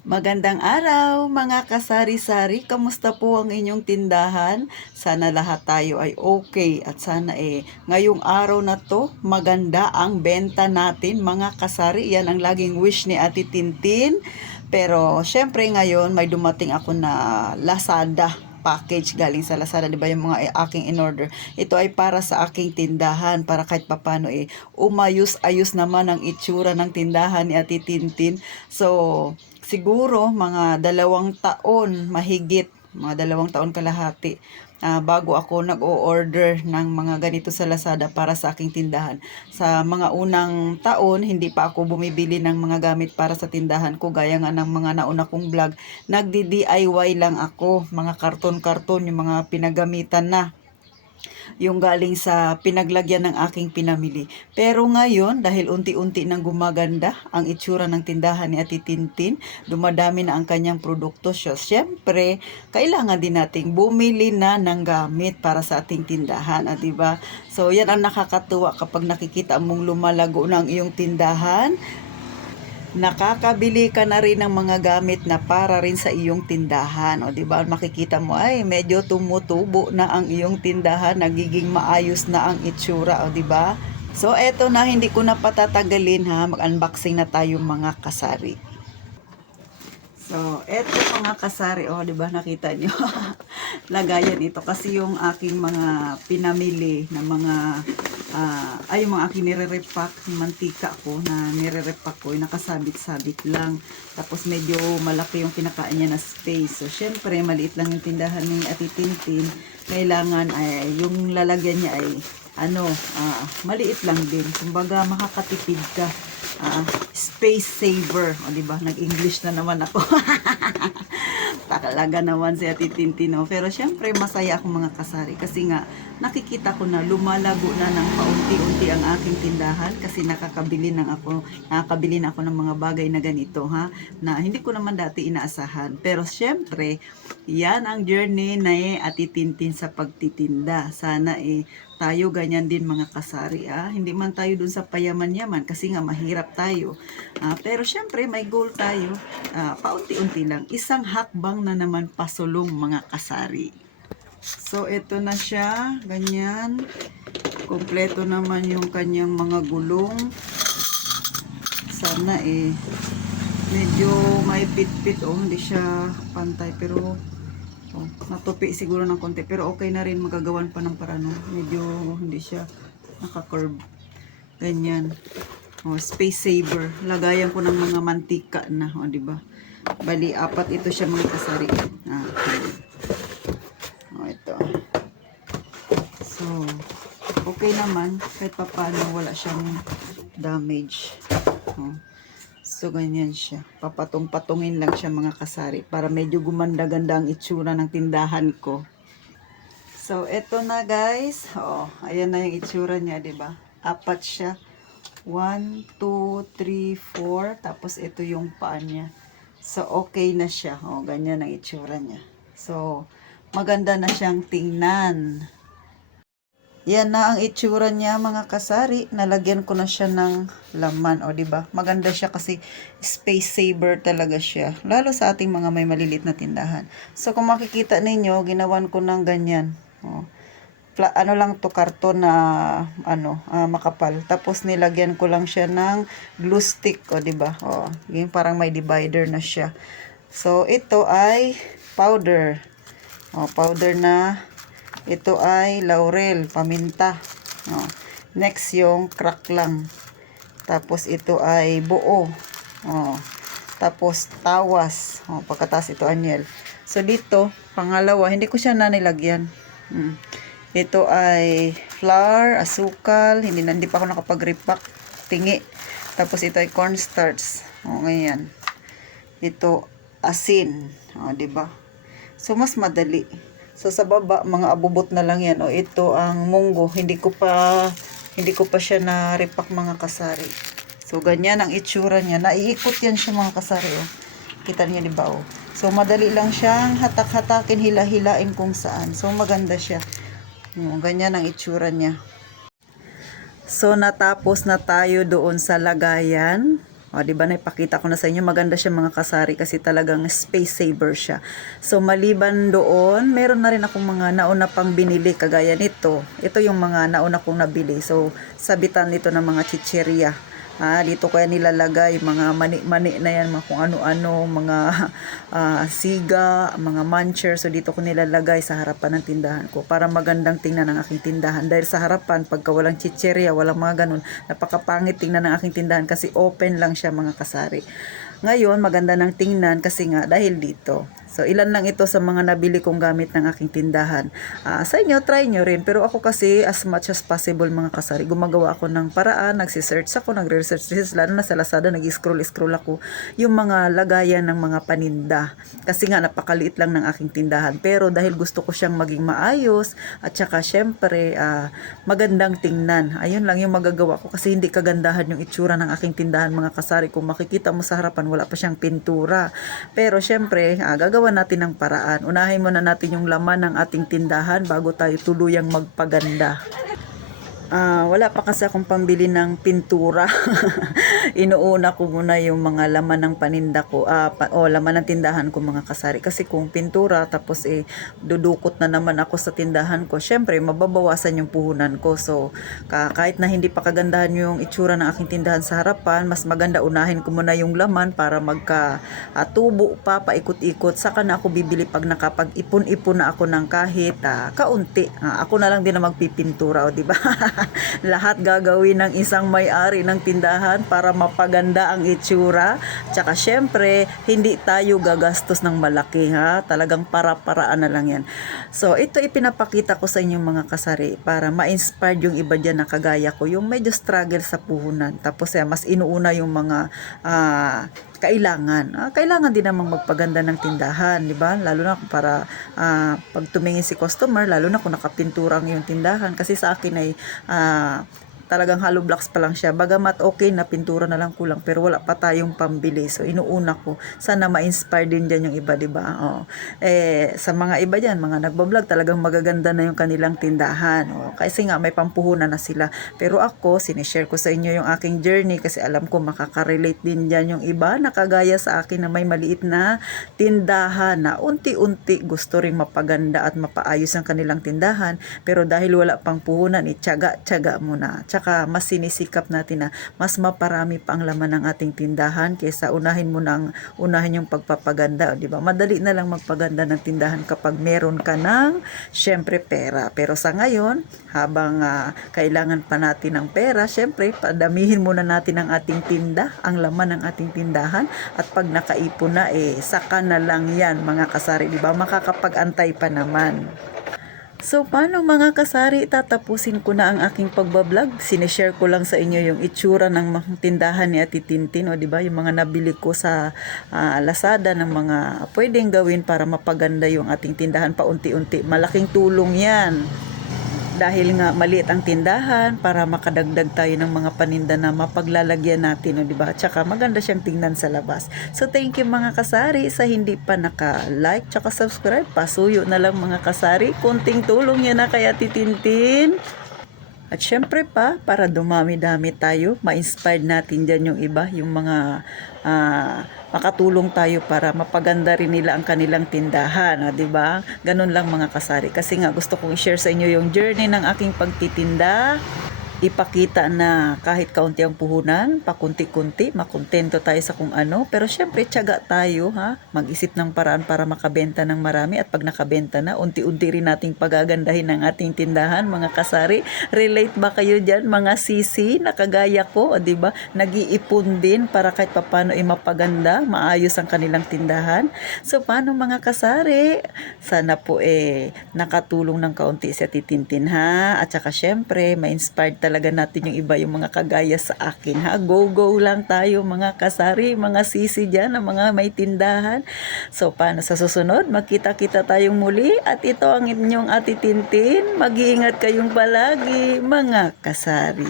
Magandang araw mga kasari-sari, kamusta po ang inyong tindahan? Sana lahat tayo ay okay at sana ngayong araw na to maganda ang benta natin mga kasari. Yan ang laging wish ni Ate Tintin. Pero syempre ngayon may dumating ako na Lazada package galing sa Lazada, 'di ba, yung mga aking in-order. Ito ay para sa aking tindahan para kahit papano umayos-ayos naman ang itsura ng tindahan ni Ate Tintin. So, siguro mga 2 taon mahigit, mga 2 taon kalahati, bago ako nag-o-order ng mga ganito sa Lazada para sa aking tindahan. Sa mga unang taon, hindi pa ako bumibili ng mga gamit para sa tindahan ko, gaya nga ng mga nauna kong vlog. Nagdi-DIY lang ako, mga karton-karton, yung mga pinagamitan na, yung galing sa pinaglagyan ng aking pinamili. Pero ngayon, dahil unti-unti nang gumaganda ang itsura ng tindahan ni Ate Tintin, dumadami na ang kanyang produkto. So, syempre, kailangan din nating bumili na ng gamit para sa ating tindahan, di ba? So, yan ang nakakatuwa kapag nakikita mong lumalago ng iyong tindahan. Nakakabili ka na rin ng mga gamit na para rin sa iyong tindahan. O, di ba? Makikita mo ay medyo tumutubo na ang iyong tindahan, nagiging maayos na ang itsura, o di ba? So, eto na, hindi ko na patatagalin ha. Mag-unboxing na tayo mga kasari. So, eto mga kasari, oh, 'di ba nakita nyo? Lagayan ito kasi yung aking mga pinamili na mga ay yung mga aking nire-repack, yung mantika ko na nire-repack ko, yung nakasabit-sabit lang. Tapos medyo malaki yung kinakain niya na space. So, syempre, maliit lang yung tindahan ni Ate Tintin. Kailangan ay yung lalagyan niya ay maliit lang din. Kumbaga, makakatipid ka. Space saver. O, diba? Nag-English na naman ako. Talaga naman si Ate Tintino. Pero syempre, masaya akong mga kasari. Kasi nga, nakikita ko na lumalago na ng paunti-unti ang aking tindahan. Kasi nakakabili na ako ng mga bagay na ganito, ha? Na hindi ko naman dati inaasahan. Pero syempre, yan ang journey na Ate Tintin sa pagtitinda. Sana tayo ganyan din mga kasari. Hindi man tayo dun sa payaman-yaman kasi nga mahirap tayo. Pero syempre may goal tayo. Paunti-unti lang. Isang hakbang na naman pasulong mga kasari. So ito na siya. Ganyan. Kompleto naman yung kanyang mga gulong. Sana medyo may pit-pit. Hindi siya pantay pero natupi siguro ng konti, pero okay na rin, magagawan pa ng paraan. Medyo hindi siya naka-curve. Ganyan. Space saver. Lagayan ko ng mga mantika na, di ba? Bali, 4 ito siya mga kasari. Ito. So, okay naman. Kahit pa paano, wala siyang damage. So, ganyan siya. Papatong-patungin lang siya mga kasari para medyo gumanda-ganda ang itsura ng tindahan ko. So, eto na guys. Ayan na yung itsura niya, 'di ba? 4 siya. 1, 2, 3, 4. Tapos, ito yung paa niya. So, okay na siya. Ganyan ang itsura niya. So, maganda na siyang tingnan. Yan na ang itsura niya mga kasari. Nalagyan ko na siya ng laman, di ba? Maganda siya kasi space saver talaga siya. Lalo sa ating mga may malilit na tindahan. So kung makikita ninyo, ginawan ko ng ganyan. Ano lang to, karton na makapal. Tapos nilagyan ko lang siya ng glue stick, di ba? Yung parang may divider na siya. So ito ay powder. Powder na. Ito ay laurel, paminta. Next yung crack lang. Tapos ito ay buo. Tapos tawas. Pagkatas ito anyel. So dito, pangalawa, hindi ko siya nanilagyan. Ito ay flour, asukal, hindi pa ako nakapag-repack, tingi. Tapos ito ay cornstarch. Ganyan. Ito asin, 'di ba? So mas madali. So sa baba, mga abubot na lang 'yan. Ito ang munggo, hindi ko pa siya na repack mga kasari. So ganyan ang itsura niya. Naiikot yan siya mga kasari. Kita niyo 'di ba? So madali lang siyang hatak-hatakin, hila-hilain kung saan. So maganda siya. Ganyan ang itsura niya. So natapos na tayo doon sa lagayan. O, di ba, naipakita ko na sa inyo, maganda siya mga kasari kasi talagang space saver siya. So, maliban doon, meron na rin akong mga nauna pang binili, kagaya nito. Ito yung mga nauna kong nabili. So, sabitan nito ng mga chichirya. Dito ko yan nilalagay, mga mani-mani na yan, mga kung ano-ano, mga siga, mga muncher. So, dito ko nilalagay sa harapan ng tindahan ko para magandang tingnan ang aking tindahan. Dahil sa harapan, pagka walang chichirya, walang mga ganun, napakapangit tingnan ng aking tindahan kasi open lang siya mga kasari. Ngayon, maganda ng tingnan kasi nga dahil dito. So, ilan lang ito sa mga nabili kong gamit ng aking tindahan. Sa inyo, try nyo rin. Pero ako kasi, as much as possible mga kasari, gumagawa ako ng paraan, nagsisearch ako, nagre-research, lalo na sa Lazada, nag-scroll ako yung mga lagayan ng mga paninda. Kasi nga, napakaliit lang ng aking tindahan. Pero dahil gusto ko siyang maging maayos, at saka syempre, magandang tingnan. Ayun lang yung magagawa ko kasi hindi kagandahan yung itsura ng aking tindahan mga kasari. Kung makikita mo sa harapan, wala pa siyang pintura. Pero syempre, gagawa natin ng paraan. Unahin muna natin yung laman ng ating tindahan bago tayo tuluyang magpaganda. Wala pa kasi akong pambili ng pintura. Inuuna ko muna yung mga laman ng paninda ko, laman ng tindahan ko mga kasari. Kasi kung pintura, tapos dudukot na naman ako sa tindahan ko, syempre, mababawasan yung puhunan ko. So, kahit na hindi pa kagandahan yung itsura ng aking tindahan sa harapan, mas maganda unahin ko muna yung laman para tubo pa, paikot-ikot. Saka na ako bibili pag nakapag-ipon-ipon na ako ng kahit kaunti. Ako na lang din na magpipintura, o diba? Lahat gagawin ng isang may-ari ng tindahan para mapaganda ang itsura. Tsaka syempre, hindi tayo gagastos ng malaki, talagang para-paraan na lang yan. So, ito ipinapakita ko sa inyong mga kasari para ma-inspire yung iba dyan na kagaya ko, yung medyo struggle sa puhunan. Tapos mas inuuna yung mga kailangan. Kailangan din namang magpaganda ng tindahan, di ba? Lalo na para pag tumingin si customer, lalo na kung nakapintura ang yung tindahan. Kasi sa akin ay talagang hollow blocks pa lang siya. Bagamat okay na pintura na lang kulang pero wala pa tayong pambili. So inuuna ko sana ma-inspire din diyan yung iba, 'di ba? Sa mga iba diyan, mga nagba-vlog, talagang magaganda na yung kanilang tindahan. Kasi nga may pampuhunan na sila. Pero ako, sinishare ko sa inyo yung aking journey kasi alam ko makaka-relate din diyan yung iba na kagaya sa akin na may maliit na tindahan na unti-unti gusto ring mapaganda at mapaayos ang kanilang tindahan. Pero dahil wala pang puhunan, tiyaga-tiyaga muna. Tsaka mas sinisikap natin na mas maparami pa ang laman ng ating tindahan kaysa unahin yung pagpapaganda, di ba? Madali na lang magpaganda ng tindahan kapag meron ka ng syempre pera. Pero sa ngayon, habang kailangan pa natin ng pera, syempre padamihin muna natin ang ating tinda, ang laman ng ating tindahan, at pag nakaipon na saka na lang yan mga kasari, di ba? Makakapag-antay pa naman. So, paano mga kasari, tatapusin ko na ang aking pagbablog. Sinishare ko lang sa inyo yung itsura ng mga tindahan ni Ate Tintin, o diba? Yung mga nabili ko sa Lazada ng mga pwedeng gawin para mapaganda yung ating tindahan paunti-unti. Malaking tulong yan. Dahil nga maliit ang tindahan para makadagdag tayo ng mga paninda na mapaglalagyan natin, o diba? Tsaka maganda siyang tingnan sa labas. So thank you mga kasari. Sa hindi pa naka-like tsaka subscribe, pasuyo na lang mga kasari. Kunting tulong yan na kay Ate Tintin. At syempre pa, para dumami-dami tayo, ma-inspired natin dyan yung iba, yung mga makatulong tayo para mapaganda rin nila ang kanilang tindahan, di ba? Ganun lang mga kasari. Kasi nga gusto kong i-share sa inyo yung journey ng aking pagtitinda. Ipakita na kahit kaunti ang puhunan, pakunti-kunti, makontento tayo sa kung ano. Pero syempre, tiyaga tayo, mag-isip ng paraan para makabenta ng marami. At pag nakabenta na, unti-unti rin nating pagagandahin ang ating tindahan, mga kasari. Relate ba kayo dyan, mga sisi na kagaya ko, di ba? Nag-iipon din para kahit papano mapaganda, maayos ang kanilang tindahan. So, paano mga kasari? Sana po nakatulong ng kaunti si Ate Tintin, At saka syempre, ma-inspired talaga natin yung iba, yung mga kagaya sa akin, Go lang tayo mga kasari, mga sisi dyan, mga may tindahan. So, paano sa susunod? Magkita-kita tayong muli. At ito ang inyong Ate Tintin. Mag-iingat kayong palagi, mga kasari.